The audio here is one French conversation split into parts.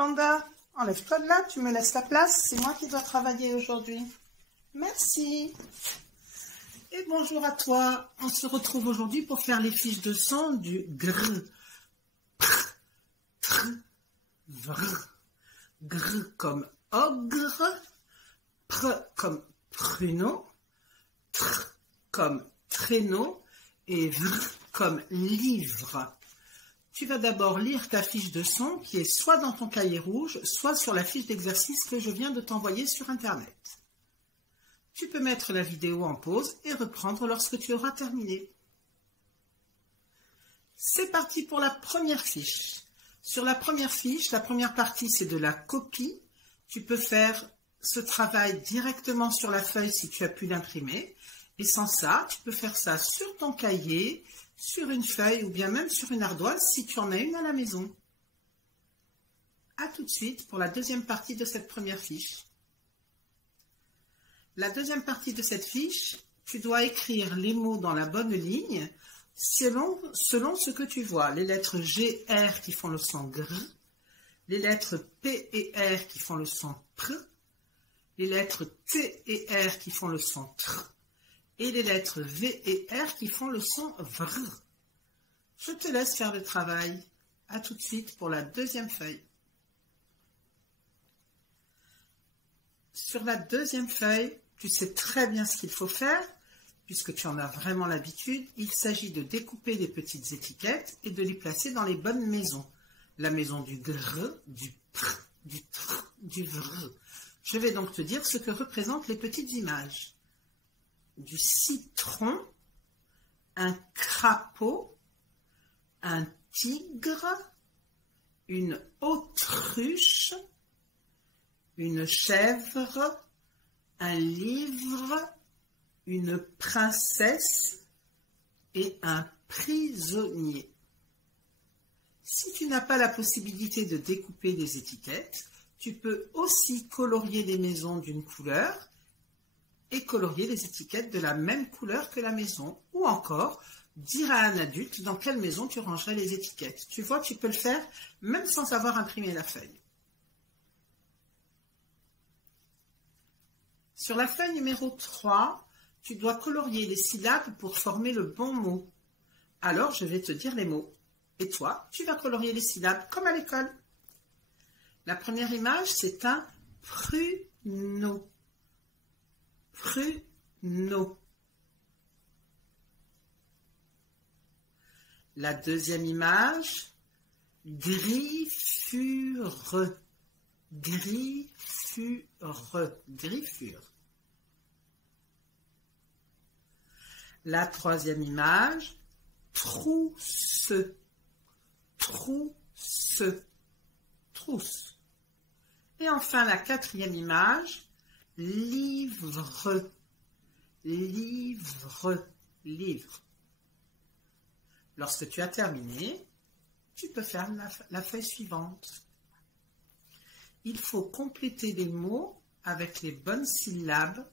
Panda, enlève-toi de là, tu me laisses la place, c'est moi qui dois travailler aujourd'hui. Merci. Et bonjour à toi, on se retrouve aujourd'hui pour faire les fiches de son du gr, pr, tr, vr. Gr comme ogre, pr comme pruneau, tr comme traîneau et vr comme livre. Tu vas d'abord lire ta fiche de son qui est soit dans ton cahier rouge, soit sur la fiche d'exercice que je viens de t'envoyer sur Internet. Tu peux mettre la vidéo en pause et reprendre lorsque tu auras terminé. C'est parti pour la première fiche. Sur la première fiche, la première partie, c'est de la copie. Tu peux faire ce travail directement sur la feuille si tu as pu l'imprimer. Et sans ça, tu peux faire ça sur ton cahier, sur une feuille ou bien même sur une ardoise si tu en as une à la maison. A tout de suite pour la deuxième partie de cette première fiche. La deuxième partie de cette fiche, tu dois écrire les mots dans la bonne ligne selon ce que tu vois. Les lettres G, R qui font le son gr, les lettres P et R qui font le son pr, les lettres T et R qui font le son tr, et les lettres V et R qui font le son vr. Je te laisse faire le travail. A tout de suite pour la deuxième feuille. Sur la deuxième feuille, tu sais très bien ce qu'il faut faire, puisque tu en as vraiment l'habitude. Il s'agit de découper des petites étiquettes et de les placer dans les bonnes maisons. La maison du gr, du pr, du tr, du vr. Je vais donc te dire ce que représentent les petites images. Du citron, un crapaud, un tigre, une autruche, une chèvre, un livre, une princesse et un prisonnier. Si tu n'as pas la possibilité de découper des étiquettes, tu peux aussi colorier les maisons d'une couleur et colorier les étiquettes de la même couleur que la maison, ou encore dire à un adulte dans quelle maison tu rangerais les étiquettes. Tu vois, tu peux le faire même sans avoir imprimé la feuille. Sur la feuille numéro 3, tu dois colorier les syllabes pour former le bon mot. Alors, je vais te dire les mots. Et toi, tu vas colorier les syllabes comme à l'école. La première image, c'est un pruneau. Pruneau. La deuxième image, griffure. Griffure. Griffure. La troisième image, trousse. Trousse. Trousse. Et enfin la quatrième image, livre. Livre. Livre. Lorsque tu as terminé, tu peux faire la feuille suivante. Il faut compléter les mots avec les bonnes syllabes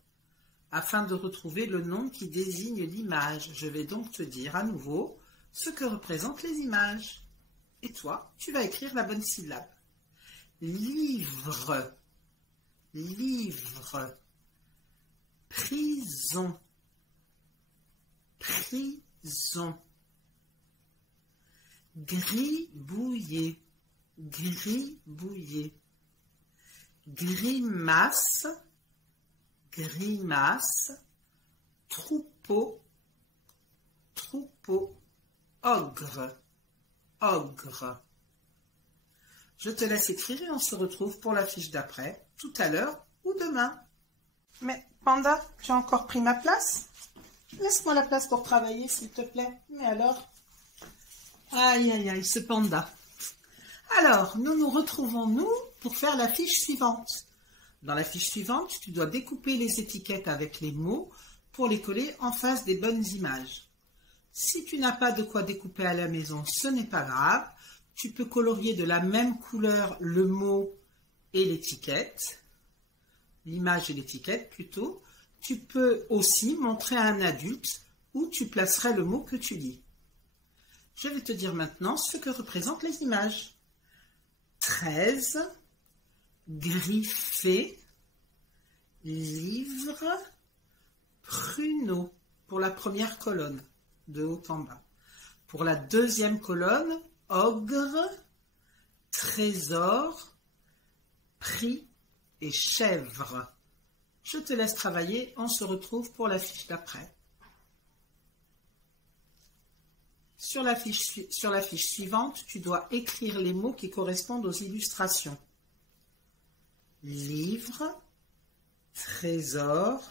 afin de retrouver le nom qui désigne l'image. Je vais donc te dire à nouveau ce que représentent les images. Et toi, tu vas écrire la bonne syllabe. Livre. Livre. Prison. Prison. Gribouiller. Gribouiller. Grimace. Grimace. Troupeau. Troupeau. Ogre. Ogre. Je te laisse écrire et on se retrouve pour la fiche d'après, tout à l'heure ou demain. Mais Panda, tu as encore pris ma place? Laisse-moi la place pour travailler, s'il te plaît. Mais alors? Aïe, aïe, aïe, ce Panda. Alors, nous nous retrouvons, nous, pour faire la fiche suivante. Dans la fiche suivante, tu dois découper les étiquettes avec les mots pour les coller en face des bonnes images. Si tu n'as pas de quoi découper à la maison, ce n'est pas grave. Tu peux colorier de la même couleur le mot et l'étiquette, l'image et l'étiquette plutôt. Tu peux aussi montrer à un adulte où tu placerais le mot que tu lis. Je vais te dire maintenant ce que représentent les images. 13, griffé, livre, pruneau pour la première colonne, de haut en bas. Pour la deuxième colonne, ogre, trésor, prix et chèvre. Je te laisse travailler, on se retrouve pour la fiche d'après. Sur la fiche suivante, tu dois écrire les mots qui correspondent aux illustrations. Livre, trésor,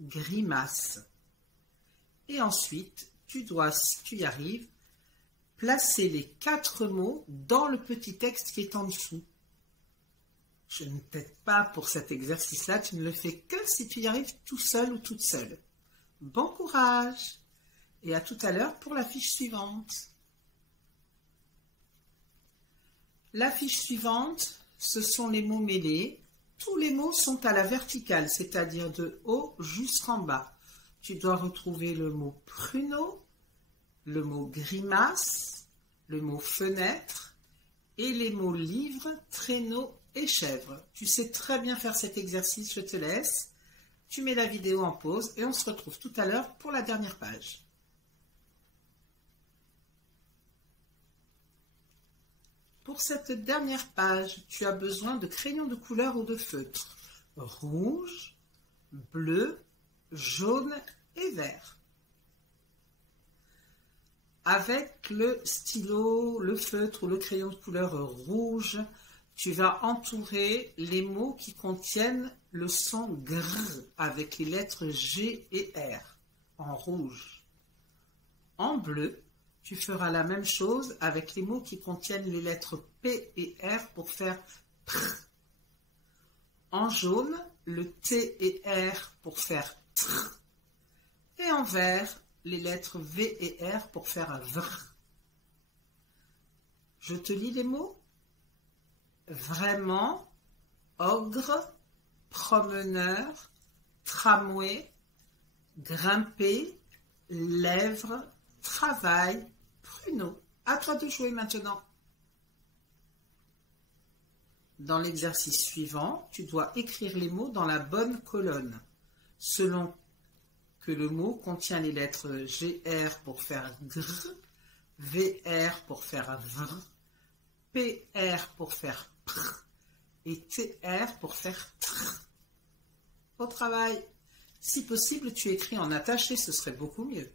grimace. Et ensuite, tu dois, si tu y arrives, placer les 4 mots dans le petit texte qui est en dessous. Je ne t'aide pas pour cet exercice-là, tu ne le fais que si tu y arrives tout seul ou toute seule. Bon courage et à tout à l'heure pour la fiche suivante. La fiche suivante, ce sont les mots mêlés. Tous les mots sont à la verticale, c'est-à-dire de haut jusqu'en bas. Tu dois retrouver le mot pruneau, le mot grimace, le mot fenêtre et les mots livre, traîneau et chèvre. Tu sais très bien faire cet exercice, je te laisse. Tu mets la vidéo en pause et on se retrouve tout à l'heure pour la dernière page. Pour cette dernière page, tu as besoin de crayons de couleur ou de feutre. Rouge, bleu, jaune et vert. Avec le stylo, le feutre ou le crayon de couleur rouge, tu vas entourer les mots qui contiennent le son gr avec les lettres G et R en rouge. En bleu, tu feras la même chose avec les mots qui contiennent les lettres P et R pour faire pr. En jaune, le T et R pour faire tr. Et en vert, les lettres V et R pour faire un vr. Je te lis les mots. Vraiment, ogre, promeneur, tramway, grimper, lèvres, travail, pruneau. À toi de jouer maintenant. Dans l'exercice suivant, tu dois écrire les mots dans la bonne colonne, selon que le mot contient les lettres GR pour faire gr, VR pour faire vr, PR pour faire pr et TR pour faire tr. Au travail. Si possible, tu écris en attaché, ce serait beaucoup mieux.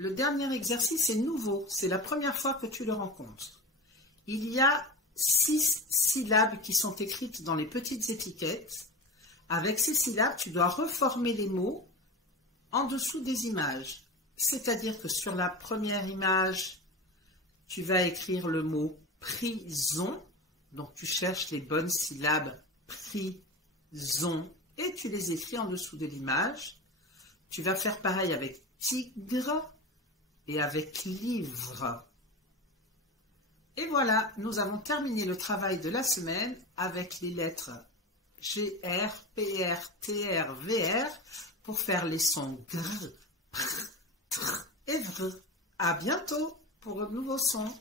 Le dernier exercice est nouveau, c'est la première fois que tu le rencontres. Il y a 6 syllabes qui sont écrites dans les petites étiquettes. Avec ces syllabes, tu dois reformer les mots en dessous des images. C'est-à-dire que sur la première image, tu vas écrire le mot prison. Donc tu cherches les bonnes syllabes prison et tu les écris en dessous de l'image. Tu vas faire pareil avec tigre et avec livre. Et voilà, nous avons terminé le travail de la semaine avec les lettres GR, PR, TR, VR pour faire les sons gr, pr, tr et vr. À bientôt pour un nouveau son.